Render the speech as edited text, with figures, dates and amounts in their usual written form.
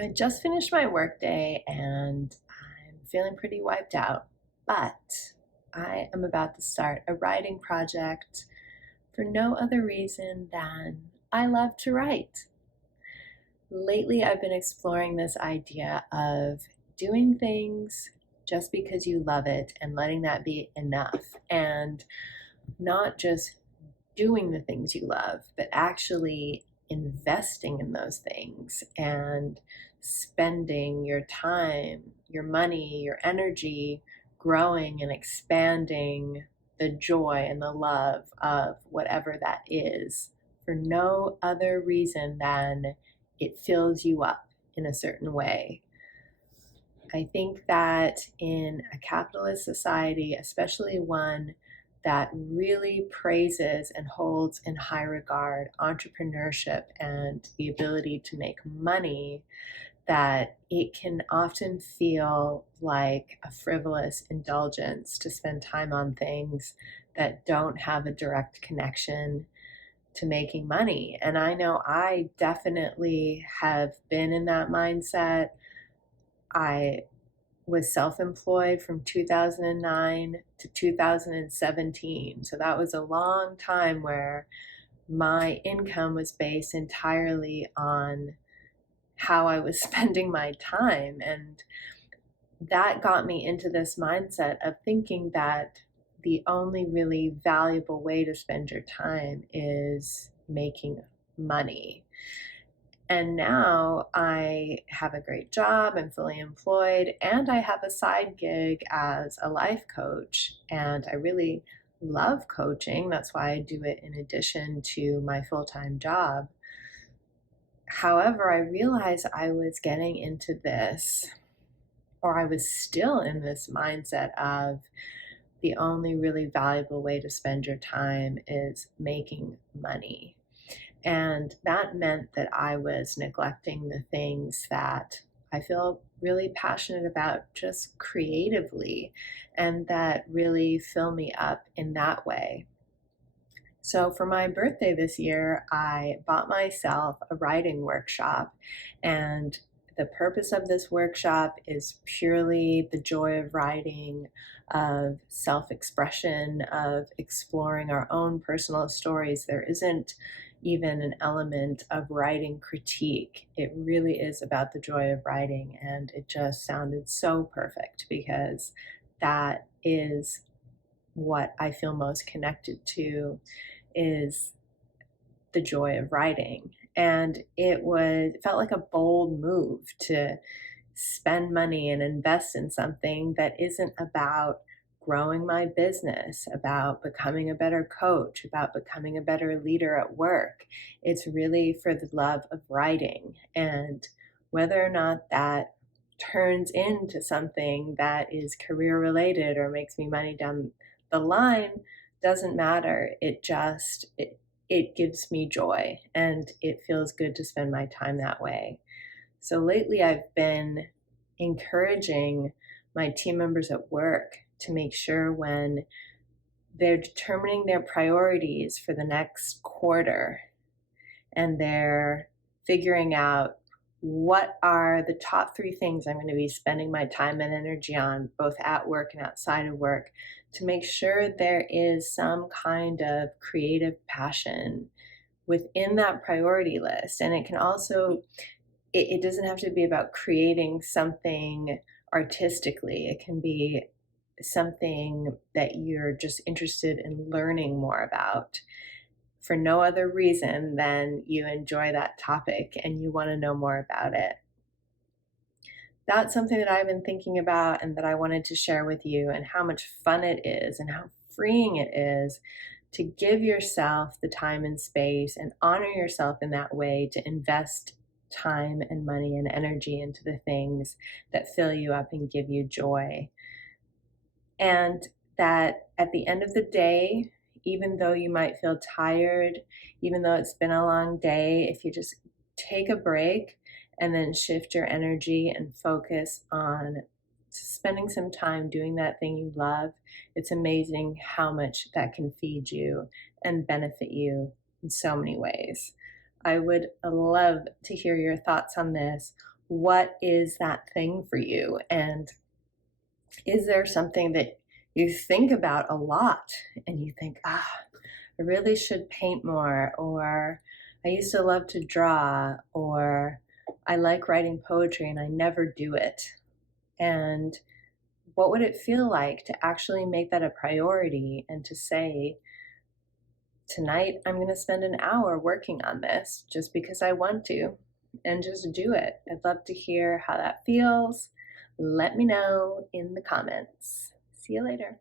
I just finished my workday and I'm feeling pretty wiped out, but I am about to start a writing project for no other reason than I love to write. Lately, I've been exploring this idea of doing things just because you love it and letting that be enough, and not just doing the things you love, but actually investing in those things and spending your time, your money, your energy growing and expanding the joy and the love of whatever that is for no other reason than it fills you up in a certain way. I think that in a capitalist society, especially one that really praises and holds in high regard entrepreneurship and the ability to make money, that it can often feel like a frivolous indulgence to spend time on things that don't have a direct connection to making money. And I know I definitely have been in that mindset. I was self-employed from 2009 to 2017. So that was a long time where my income was based entirely on how I was spending my time. And that got me into this mindset of thinking that the only really valuable way to spend your time is making money. And now I have a great job, I'm fully employed, and I have a side gig as a life coach. And I really love coaching. That's why I do it in addition to my full-time job. However, I realized I was getting into this, or I was still in this mindset of the only really valuable way to spend your time is making money. And that meant that I was neglecting the things that I feel really passionate about just creatively and that really fill me up in that way. So for my birthday this year, I bought myself a writing workshop, and the purpose of this workshop is purely the joy of writing, of self-expression, of exploring our own personal stories. There isn't even an element of writing critique. It really is about the joy of writing, and it just sounded so perfect because that is what I feel most connected to, is the joy of writing. And it felt like a bold move to spend money and invest in something that isn't about growing my business, about becoming a better coach, about becoming a better leader at work. It's really for the love of writing. And whether or not that turns into something that is career related or makes me money down the line doesn't matter. It gives me joy, and it feels good to spend my time that way. So lately I've been encouraging my team members at work to make sure when they're determining their priorities for the next quarter and they're figuring out what are the top 3 things I'm going to be spending my time and energy on, both at work and outside of work, to make sure there is some kind of creative passion within that priority list. And it can also, it doesn't have to be about creating something artistically. It can be something that you're just interested in learning more about for no other reason than you enjoy that topic and you want to know more about it. That's something that I've been thinking about and that I wanted to share with you, and how much fun it is and how freeing it is to give yourself the time and space and honor yourself in that way, to invest time and money and energy into the things that fill you up and give you joy. And that at the end of the day, even though you might feel tired, even though it's been a long day, if you just take a break and then shift your energy and focus on spending some time doing that thing you love, it's amazing how much that can feed you and benefit you in so many ways. I would love to hear your thoughts on this. what is that thing for you? And is there something that you think about a lot and you think, I really should paint more, or I used to love to draw, or I like writing poetry and I never do it? And what would it feel like to actually make that a priority and to say, tonight I'm going to spend an hour working on this just because I want to, and just do it? I'd love to hear how that feels. Let me know in the comments. See you later.